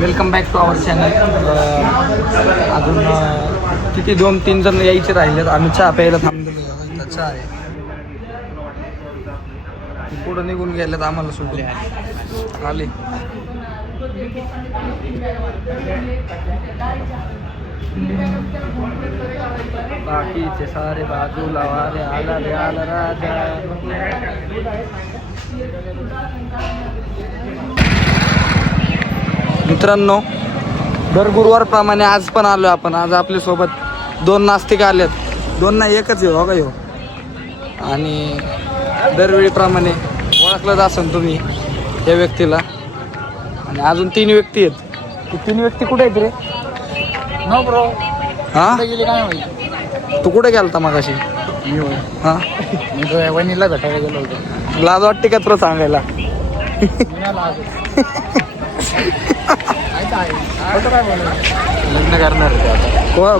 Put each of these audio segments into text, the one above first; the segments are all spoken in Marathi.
Welcome back to our channel. अजून किती 2-3 जण यायचे राहिलेत. आम्ही चहा प्यायला थांबलेलो. चहा आहे पुढं निघून गेलेत आम्हाला सोडून आले. बाकीचे सारे बाजूला वारे आला रे आला राजा. मित्रांनो, दर गुरुवारप्रमाणे आज पण आलो आपण. आज आपल्यासोबत 2 नास्तिक आलेत. 2 नाही, एकच येऊ बघा येऊ. आणि दरवेळीप्रमाणे ओळखलंच असेल तुम्ही या व्यक्तीला. आणि अजून 3 व्यक्ती आहेत. 3 व्यक्ती कुठे आहेत रे? No bro. हा, गेली काय माहिती. तू कुठे गेलता मगाशी? हा, मी वहिनीला भेटायला गेलो होतो. लाज वाटते का तुला सांगायला? लग्न करणार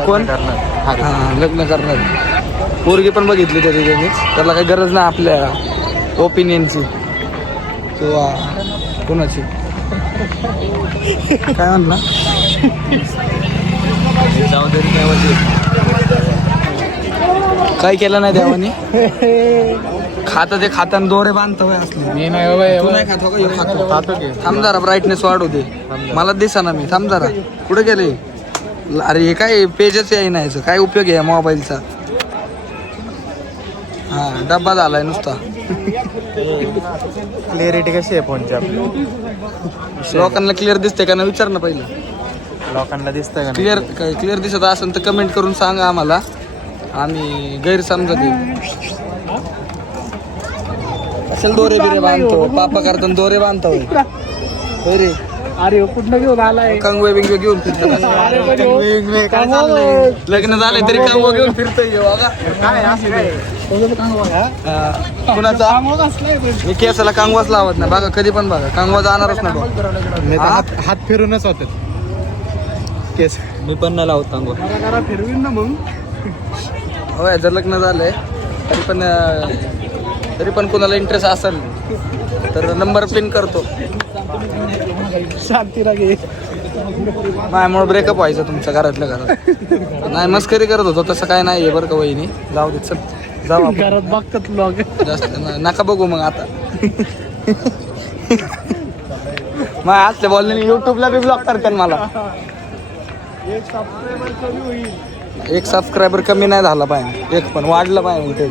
कोण करणार? हां, लग्न करणार. पोरगी पण बघितली त्याची त्यांनीच. त्याला काही गरज नाही आपल्या ओपिनियनची किंवा कोणाची. काय म्हणला? काय केलं नाही देवानी? खातं ते खाताना दोरे बांधतो असले. मी नाही तू नाही खातो का? ह्यो खातो. खातो की. थांब जरा, ब्राईटनेस वाढू दे. मला दिसा ना मी. थांब जरा. कुठे गेले? अरे हे काय पेजच आहे नाही, काय उपयोग आहे मोबाईलचा? हा, डब्बा झालाय नुसता. क्लिअरिटी कशी आहे फोनची आपली? लोकांना क्लिअर दिसते का ना विचार ना पहिलं. लोकांना दिसतंय का? क्लिअर दिसत असेल तर कमेंट करून सांगा आम्हाला. आम्ही गैरसमजत आहे. असेल दोरे बिरे बांधतो पापा करताना दोरे बांधतो. अरे अरे कुठं घेऊन आलाय? कंगवे बिंगवे घेऊन फिरतो. काय चाललंय? लग्न झाले तरी कंगवा घेऊन फिरतोय काय असं काय? कुणाचा? मी केसाला कांगवाच लावत नाही बघा, कधी पण बघा. कांगवा जाणारच नाही. हात फिरूनच होतात केस. मी पण नाही लावत कांगवा. फिरवीन ना मग. होय, जर लग्न झालंय तरी पण कोणाला इंटरेस्ट असेल तर नंबर पिन करतो. शांती लागे. माझ्यामुळे ब्रेकअप व्हायचं तुमच्या घरातल्या घरात. नाही, मस्करी करत होतो, तसं काय नाही आहे बरं का वहिनी. जाऊ दे, चल जाऊ आपण. घरात बघतात लोक. जास्त नका बघू मग आता. मग असले बोलले युट्यूबला बी ब्लॉक करतात मला. एक सबस्क्रायबर कमी नाही झाला पाहिजे, एक पण वाढलं पाहिजे.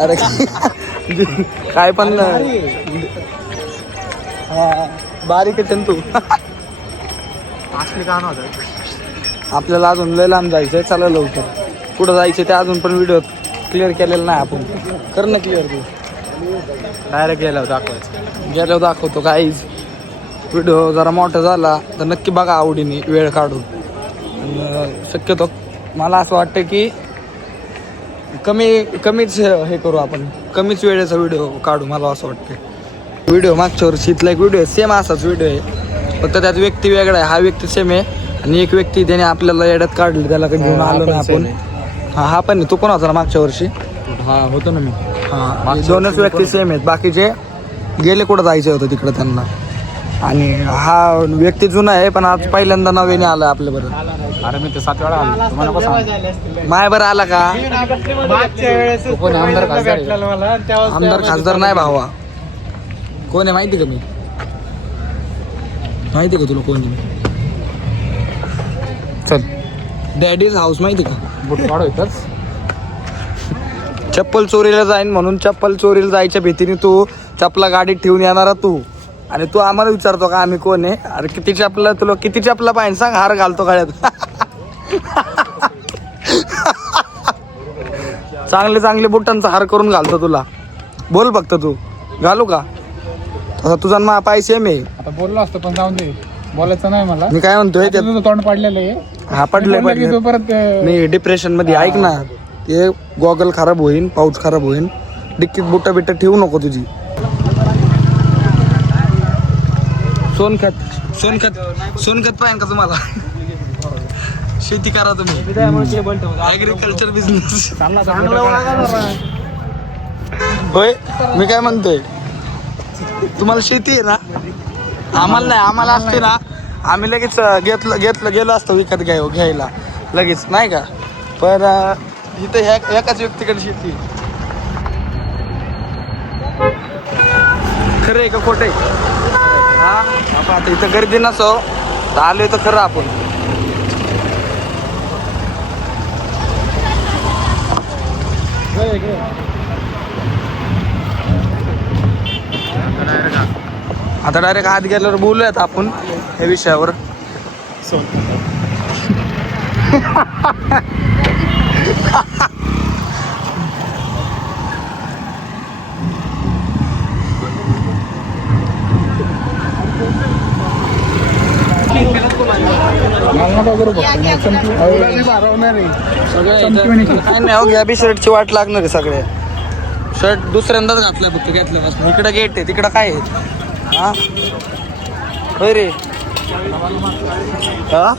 अरे काय पण बारीक आहे तू. असली का नव्हतं. आपल्याला अजून लय लांब जायचंय. चला लवकर. कुठं जायचं ते अजून पण व्हिडिओ क्लिअर केलेला नाही आपण. कर ना क्लिअर तू. डायरेक्ट गेल्यावर दाखवायचं. गेल्यावर दाखवतो. काहीच व्हिडिओ जरा मोठा झाला तर नक्की बघा आवडीने वेळ काढून. शक्यतो मला असं वाटतं की कमीच हे करू आपण. कमीच वेळेचा व्हिडिओ काढू मला असं वाटतं. व्हिडिओ मागच्या वर्षी इथला एक व्हिडिओ सेम असाच व्हिडिओ आहे, फक्त त्यात व्यक्ती वेगळा आहे. हा व्यक्ती सेम आहे आणि एक व्यक्ती त्याने आपल्याला येड्यात काढलं, त्याला काही घेऊन आलो ना आपण. हा पण तू कोण होता ना मागच्या वर्षी? हा होतो ना मी. हा, 2च व्यक्ती सेम आहेत. बाकीचे गेले कुठं जायचे होतं तिकडं त्यांना. आणि हा व्यक्ती जुना आहे पण आज पहिल्यांदा नव्याने आला आपल्या बरोबर. अरे मी ते 7 वेळा आलो. तुम्हाला कसं माय बरं आला का? आमदार खासदार नाही भावा. कोण आहे माहिती का? मी माहिती का तुला कोण आहे? चल डॅडीज हाऊस माहिती का? बुट काढू इथंच. चप्पल चोरीला जाईन म्हणून चप्पल चोरीला जायच्या भीतीने तू चपला गाडीत ठेवून येणारा तू. आणि तू आम्हाला विचारतो का आम्ही कोण आहे? अरे किती चपला तुला किती चपला पाहिजे सांग. हार घालतो गळ्यात. चांगले बुटांचा हार करून घालतो तुला. बोल फक्त तू घालू का? तसा तुझा मा पाय सेम आहे. आता बोललो असतो पण जाऊन दे. बोलायचं नाही मला. मी काय म्हणतोय ते तुझं तोंड पडलेलं आहे. हा पडले तू परत मी डिप्रेशन मध्ये. ऐक ना, ते गॉगल खराब होईन, पाऊच खराब होईन. डिक्कीत बुट्टा बिट्टा ठेवू नको तुझी. सोनखत पाहिजे का तुम्हाला? शेती करा तुम्ही. Agriculture business. होय, मी काय म्हणतोय, तुम्हाला शेती आहे ना? आम्हाला नाही. आम्हाला असते ना आम्ही लगेच गेलो असतो विकत घ्यायला लगेच नाही का. पण इथं एकाच व्यक्तीकडे शेती. खरं आहे का खोटं आहे? हा आता इथं गर्दी नसो तर आलोय तर खरं आपण. आता डायरेक्ट आत गेल्यावर बोलूयात आपण या विषयावर. काय नाही हो, घ्या बी शर्टची वाट लागणार आहे सगळे. शर्ट दुसऱ्यांदाच घातलाय फक्त घेतल्यापासून. इकडं गेट आहे तिकडं काय आहे. हा होय रे. हा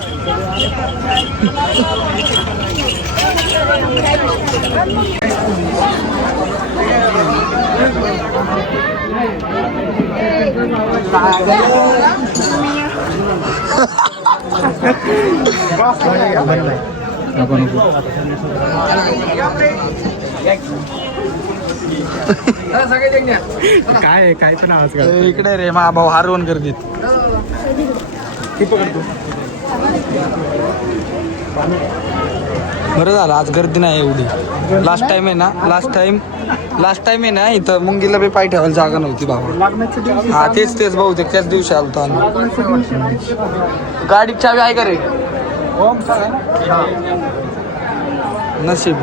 काय पण आवाज इकडे रे मा भाऊ हारवून गर्दीत. बरं झालं आज गर्दी नाही एवढी. लास्ट टाइम आहे ना इथं मुंगीला बी पाय ठेवायला जागा नव्हती बाबा. हा तेच भाऊ त्याच दिवशी आलतो आम्ही. गाडीची चावी आहे का रे? नशीब.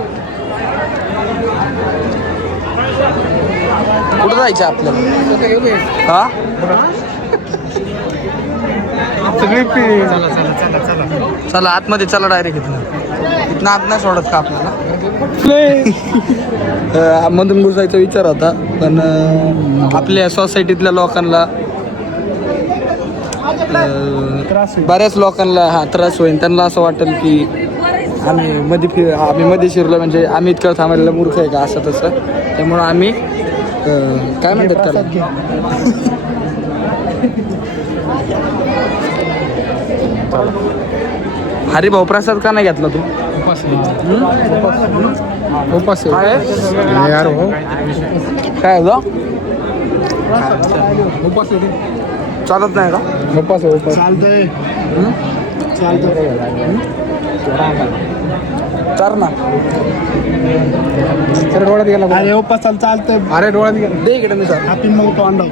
कुठं जायचं आपल्याला? हा चला आतमध्ये चला डायरेक्ट इथनं आत नाही सोडत का आपल्याला? मधून घुसायचा विचार होता पण आपल्या सोसायटीतल्या लोकांना बऱ्याच लोकांना त्रास होईल. त्यांना असं वाटेल की आम्ही मध्ये शिरलो म्हणजे आम्ही इतकं थांबायला मूर्ख आहे का असं तसं. त्यामुळं आम्ही काय म्हणतात त्याला हरी भाऊ प्रसाद का नाही घेतला तू? उपास यार हो काय होतं? उपास चालत नाही का? उपास चालतंय चार ना अरे डोळ्यात गेला. अरे उपास चालतंय. अरे डोळ्यात गेला. दे इकडे मी सर. हॅपी मग तो अंडा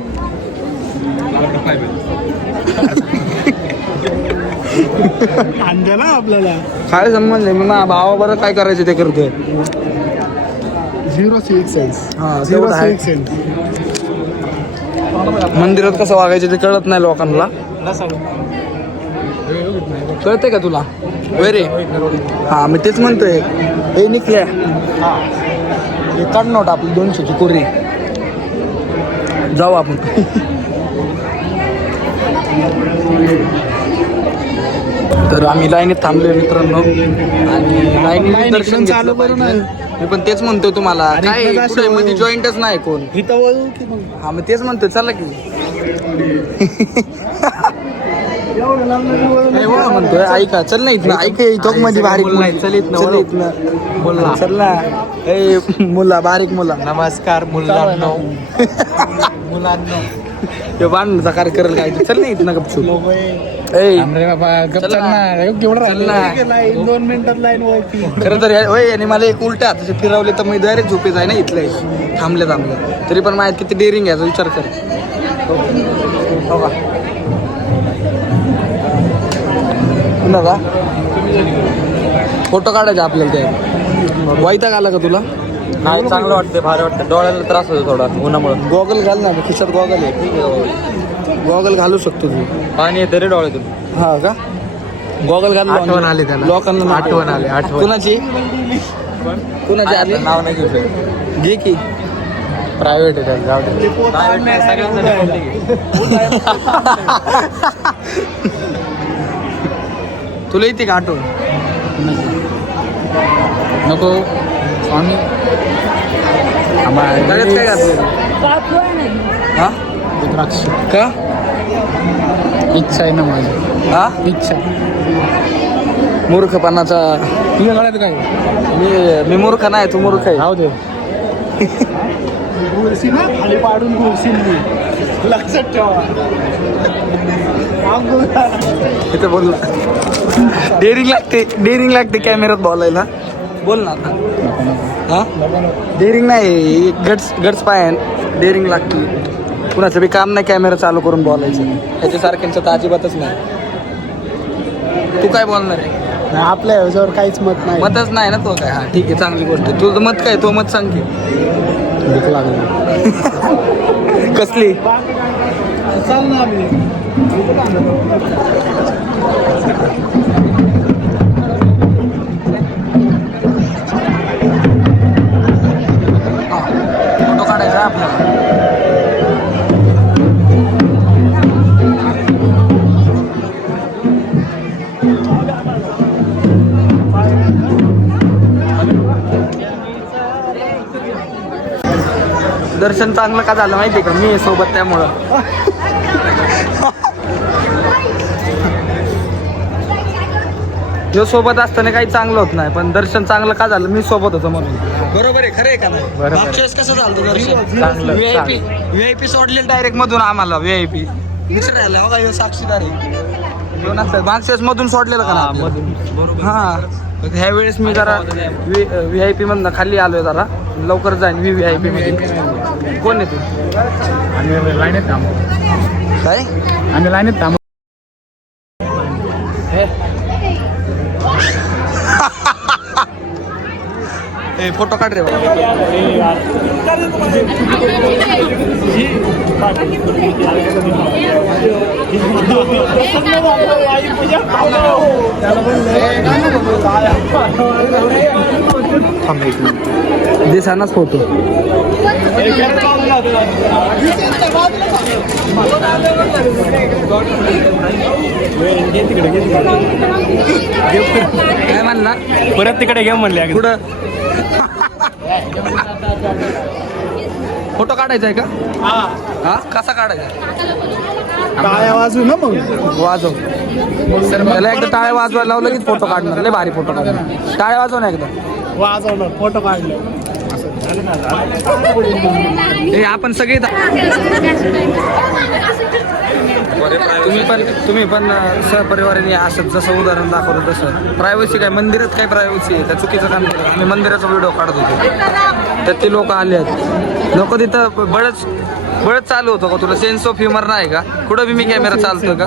अंड्याला आपल्याला काय संबंध आहे? मग भावा बरं काय करायचं ते करतोय. 0 सेन्स. हा तेवढं आहे. मंदिरात कसं वागायचं ते कळत नाही लोकांना. कळतंय का तुला? होय रे. हा मी तेच म्हणतोय. हे निघल्या हे काढ नोट आपली 200ची कोरी. जाऊ आपण. तर आम्ही लाईनीत थांबलोय मित्रांनो आणि लाईनीत दर्शन चालू करून. मी पण तेच म्हणतोय तुम्हाला काय कुठे मध्ये जॉईंटच नाही कोण. हा मग तेच म्हणतोय चला की. म्हणतोय ऐका चल ना इथनं. ऐक इथं मध्ये बारीक चल इथनं बोलला चल ना. ए मुला बारीक मुला नमस्कार मुलांनो. ते बांधण्याचा कार्य करेल काय चल ना इथनं गपचूप. दोन मिनिटात लाईन वरती. खरं तर होय आणि मला एक उलट्या हाताचे फिरवले तर मी डायरेक्ट झोपेच आहे ना इथले. थांबले तरी पण माझ्यात किती डेअरिंग याचा विचार कर. हो का का फोटो काढायचा आपल्याला ते. वैताग आला का तुला? नाही चांगलं वाटतं. भारी वाटतं. डोळ्याला त्रास होतो थोडा उन्हामुळे. गॉगल घाल ना. खिशात गॉगल आहे. गॉगल घालू शकतो तू. पाणी येतं रे डोळ्यातून. हा का गॉगल घाल. आठवण आली त्याला. लोकांना आठवण आली. कुणाची आली? नाव नाही घेऊ शकत. घे की. प्रायव्हेट आहे त्याला. जाऊ दे. तुला येते का आठवण? नको स्वामी. गळ्यात काय घातलं? हा रुद्राक्ष का? इच्छा आहे ना माझी, हा इच्छा. मूर्खपणाचा. तुझ्या गळ्यात काय? मी मूर्ख नाही, तू मूर्ख आहे. राहू दे. गुळशी ना खाली पाडून गुळशी लक्षात ठेवा. इथे बोल. डेअरिंग लागते कॅमेऱ्यात बोलायला. बोल ना आता. हा डेअरिंग नाही, गट्स पाय डेअरिंग लागते. कुणाचं बी काम नाही कॅमेरा चालू करून बोलायचं. ह्याच्यासारख्यांचं तर अजिबातच नाही. तू काय बोलणार आहे? आपल्या ह्याच्यावर काहीच मत नाही. मतच नाही ना तो काय. हा ठीक आहे, चांगली गोष्ट आहे. तुझं मत काय? तो मत सांग की. भूक लागली. कसली? चाल ना आम्ही. फोटो काढायचा आपल्याला. दर्शन चांगलं का झालं माहिती का? मी आहे सोबत त्यामुळं. जो सोबत असताना काही चांगलं होत नाही, पण दर्शन चांगलं का झालं? मी सोबत होतो म्हणून. बरोबर आहे, खरं आहे का नाही? मागच्या वेळेस कसं झालं दर्शन? चांगलं. व्हीआयपी सोडले डायरेक्ट मधून आम्हाला. व्हीआयपी विचारायला बघा, ह्यो साक्षीदार आहे. मागच्या वेळेस मधून सोडलेलं का ना? हा, ह्या वेळेस मी जरा व्हीआयपी मधनं खाली आलोय, जरा लवकर जाईन व्हीआयपी मध्ये. कोण आहे तू? आम्ही लाईनीत थांबू. काय? आम्ही लाईनीत थांबू. फोटो काढ रे. दिसानाच फोटो. काय म्हणला? परत तिकडे घेऊन म्हणले. कुठं फोटो काढायचा आहे का? हा कसा काढायचा? टाळ्या वाजू ना मग. वाजव. त्याला एकदा टाळ्या वाजवायला लावलं की फोटो काढणार. लय भारी फोटो काढणार. टाळ्या वाजव ना एकदा. वाजवणार, फोटो काढले. हे आपण सगळे तुम्ही पण सहपरिवाराने असं जसं उदाहरण दाखवलं तसं. प्रायव्हसी काय मंदिरात काय प्रायव्हसी आहे? त्या चुकीचं काम केलं. आम्ही मंदिराचा व्हिडिओ काढत होतो, त्यात ते लोक आले आहेत. लोक तिथं बळच चालू होतं का? तुला सेन्स ऑफ ह्युमर नाही का? कुठं बी मी कॅमेरा चालतो का?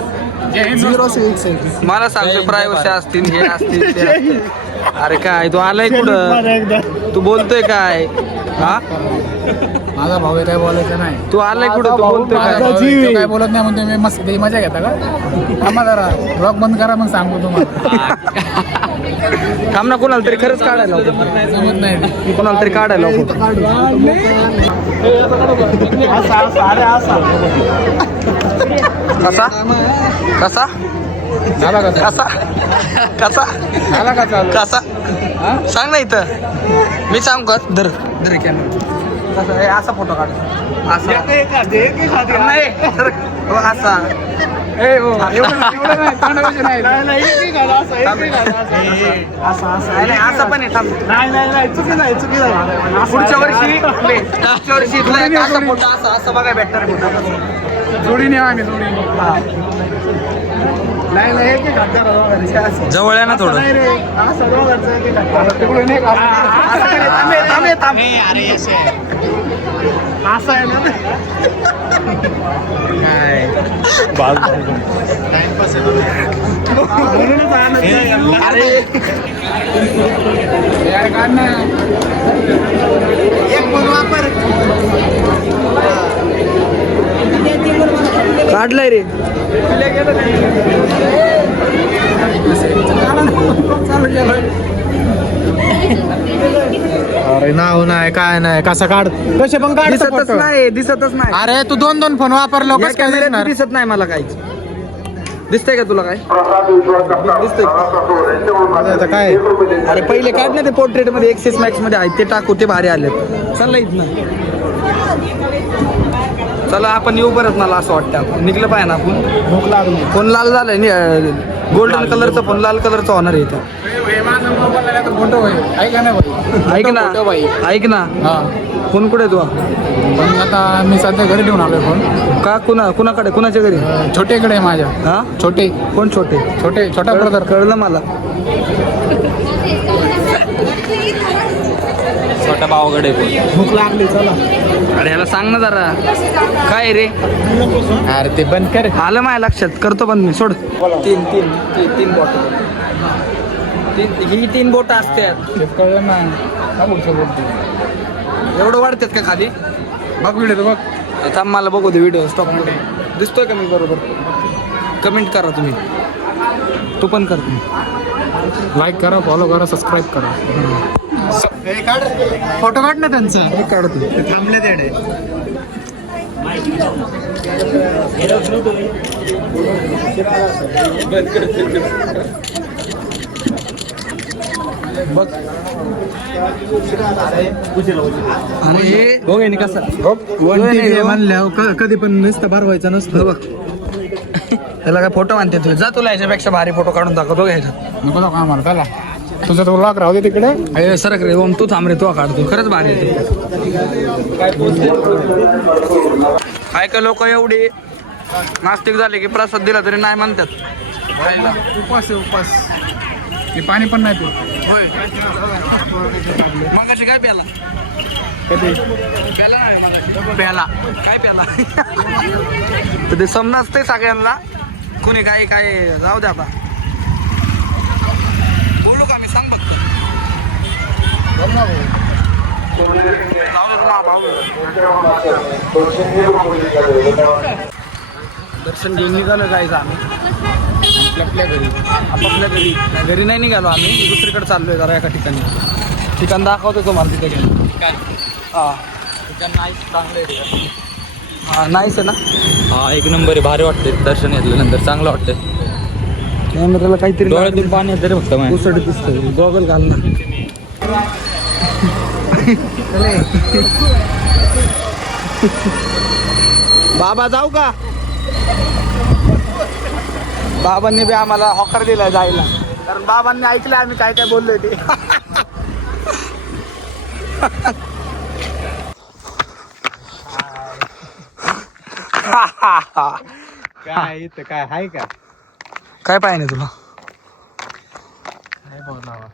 मला सांगतो प्रायव्हसी असतील, हे असतील, ते असतील. अरे काय तू आलाय कुठं? तू बोलतोय काय? हा माझा भाऊ आहे, काय बोलायचं नाही. तू आलाय कुठं? तू बोलतोय काय? काय बोलत नाही म्हणते मी. मस्त मजा घेता का? थांबा जरा, ब्लॉग बंद करा मग सांगतो तुम्हाला. थांब ना, कोणाला तरी खरंच काढायला होतं. जमत नाही. कोणाला तरी काढायला होतं. कसा कसा झाला का? कसा कसा झाला का चालू? कसा सांग ना इथं. मी सांग का? धर धर कॅमेरा. कसा हे असा फोटो काढ. असा नाही तर हो असा. एवढं नाही. असं पण आहे. थांब. पुढच्या वर्षी तुला एक असा फोटो असा बघाय भेटणार फोटो. जोडीने आम्ही जोडीने. जवळ आहे ना थोडं. असं आहे ना. काढलाय रे. अरे नाव नाही काय नाही. कसं काढ, कसे पण काढ. दिसतच नाही. अरे तू दोन फोन वापरलो या कॅमेऱ्यात दिसत नाही मला काहीच. दिसतंय का तुला काय? दिसतंय काय? अरे पहिले काढ ना ते पोर्ट्रेट मध्ये. एक्सेस मॅक्स मध्ये आहेत ते टाकू. ते भारी आले. चाललं इथं चला आपण येऊ परत, मला असं वाटतं आपण निघलं पाहिजे ना आपण. भूक लागली. फोन लाल झालाय गोल्डन कलरचा फोन लाल कलरचा होणार आहे इथं. फोटो आहे का नाही भाई? ऐक ना फोटो भाई. ऐक ना हा फोन कुठे तू पण आता मी सध्या घरी ठेवून आलोय फोन. का कुणाकडे कुणाच्या घरी? छोटेकडे आहे माझ्या. हा छोटे कोण छोटे? छोटा ब्रदर. कळलं मला. छोट्या भावाकडे पण. भूक लागली चला. अरे ह्याला सांग ना जरा काय रे. अरे ते बंद कर. आलं माझ्या लक्षात, करतो पण मी. सोड. तीन बॉटल. ही 3 बोट असतात. ते कळलं ना. का पुढचं बोलते? एवढं वाढतात का खाली? बघ व्हिडिओ बघ. थांब मला बघू दे व्हिडिओ स्टॉप मध्ये. दिसतोय का मी बरोबर? कमेंट करा तुम्ही. तू पण कर. लाईक करा, फॉलो करा, सबस्क्राईब करा. फोटो काढ ना त्यांचं. काढतो. थांबले तेडे. बघ. आणि हे बघ यांनी कसं म्हणल्यावर कधी पण नुसतं भरवायचं नसतं. बघ त्याला काय फोटो मानते तू? जा तुला याच्यापेक्षा भारी फोटो काढून दाखवतो घ्यायचा. नको दाखव आम्हाला. चला तुझं तो लॉक राहू दे तिकडे. अरे सरक रे ओम, तू थांब रे, तू काढतो. खरंच भारी आहे काय का लोक एवढी नास्तिक झाले की प्रसाद दिला तरी नाही म्हणतात. उपास आहे उपास. हे पाणी पण नाही तू. होय मग अशी काय प्याला? कधी प्याला नाही मगाशी. प्याला काय प्याला? तर ते समजते सगळ्यांना. कुणी काय काय जाऊ दे आता. बोलू का मी? सांग बघ. दर्शन घेऊन निघालो जायचं आम्ही आपल्या घरी. आपापल्या घरी नाही निघालो आम्ही. दुसरीकडे चाललोय जरा एका ठिकाणी. ठिकाण दाखवतो तुम्हाला तिथे गेलो. काय हा नाहीच आहे ना. हा एक नंबर आहे. भारी वाटते दर्शन घेतल्यानंतर. चांगलं वाटतं. कॅमेऱ्याला काहीतरी डोळ्यातून पाणी येतं रे फक्त माझ्या. उसट दिसतंय. गॉगल घाल ना. बाबा जाऊ का? बाबांनी बी आम्हाला हॉकर दिलाय जायला, कारण बाबांनी ऐकलं आम्ही काय काय बोललोय ते. काय इथं काय आहे का? काय पाहिजे तुला? काय बोलावा.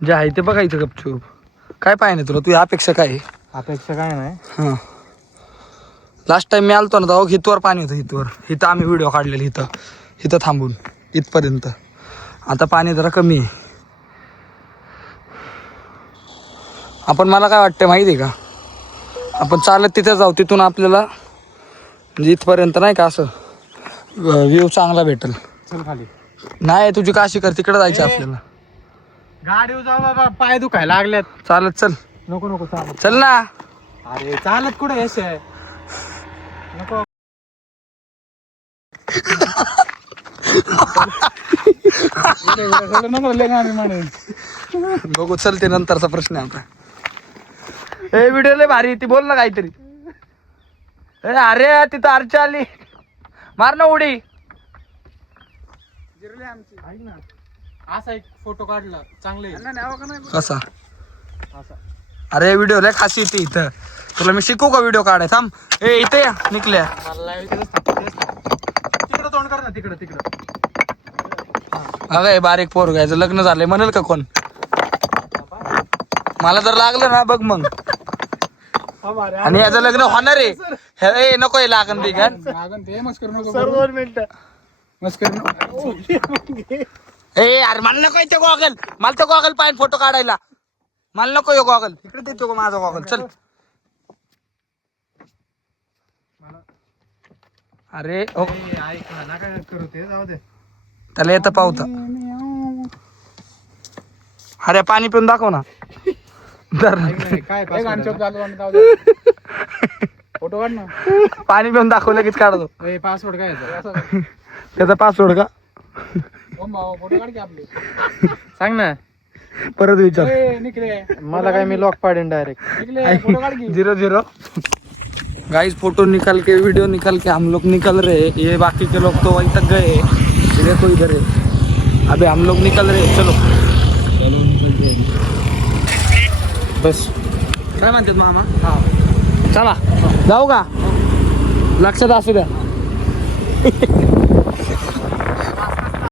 जे आहे ते बघायचं गपचूप. काय पाहिजे तुला? तुझी अपेक्षा काय आहे? अपेक्षा काय नाही. हां लास्ट टाइम मी आलतो ना तेव्हा हितवर पाणी होतं. इथं आम्ही व्हिडिओ काढलेले. इथं थांबून इथपर्यंत. आता पाणी जरा कमी आहे. आपण मला काय वाटतं माहिती आहे का, आपण चालत तिथे जाऊ. तिथून आपल्याला म्हणजे इथपर्यंत नाही का असं व्ह्यू चांगला भेटेल. चल खाली. नाही तुझी काशी कर, तिकडे जायचं आपल्याला. गाडीवर जाऊ बाबा, पाय दुखायला लागल्यात. चालत चल. नको नको चालत. चल ना. अरे चालत कुठे यश आहे. नको. बघू चल, ते नंतरचा प्रश्न आहे आता. ए व्हिडिओ लय भारी ती, बोल ना काहीतरी. ए अरे तिथं अर्चा आली, मार ना उडी. असा एक फोटो काढला चांगले. कसा? अरे व्हिडिओ लय खासी येते इथं. तुला मी शिकू का व्हिडिओ काढाय? थांब. ए इथे या निकल्या. तिकडं तोंड कर ना. तिकडं अगं बारीक पोर घ्यायचं, लग्न झालंय म्हणेल का कोण? मला जर लागलं ना बघ मग. आणि याचं लग्न होणार आहे. ए नको लागन बिगन. ए अरे मला नको येते गॉगल. मला तो गॉगल पाहिजे फोटो काढायला. मला नको यो गॉगल. इकडे देतो का माझा गॉगल? चल. अरे ऐक ना, नका करू ते, जाऊ दे. त्याला येतं पावतं. अरे पाणी पिऊन दाखव ना. काय फोटो काढ ना. पाणी पिऊन दाखव, लगेच काढतो. पासवर्ड काय त्याचा पासवर्ड का? फोटो काढ की आपले. सांग ना. परत विचार. निकले मला काय, मी लॉक पाडेन डायरेक्ट. निकले फोटो काढ की. 00 गाइस फोटो निकाल के वीडियो निकाल के हम लोग निकल रहे हैं। ये बाकी के लोग तो वहीं तक गए हैं। ये देखो इधर है, अबे हम लोग निकल रहे हैं, चलो बस काय म्हणतात मामा? हा चला जाऊ का? लक्षात असू द्या.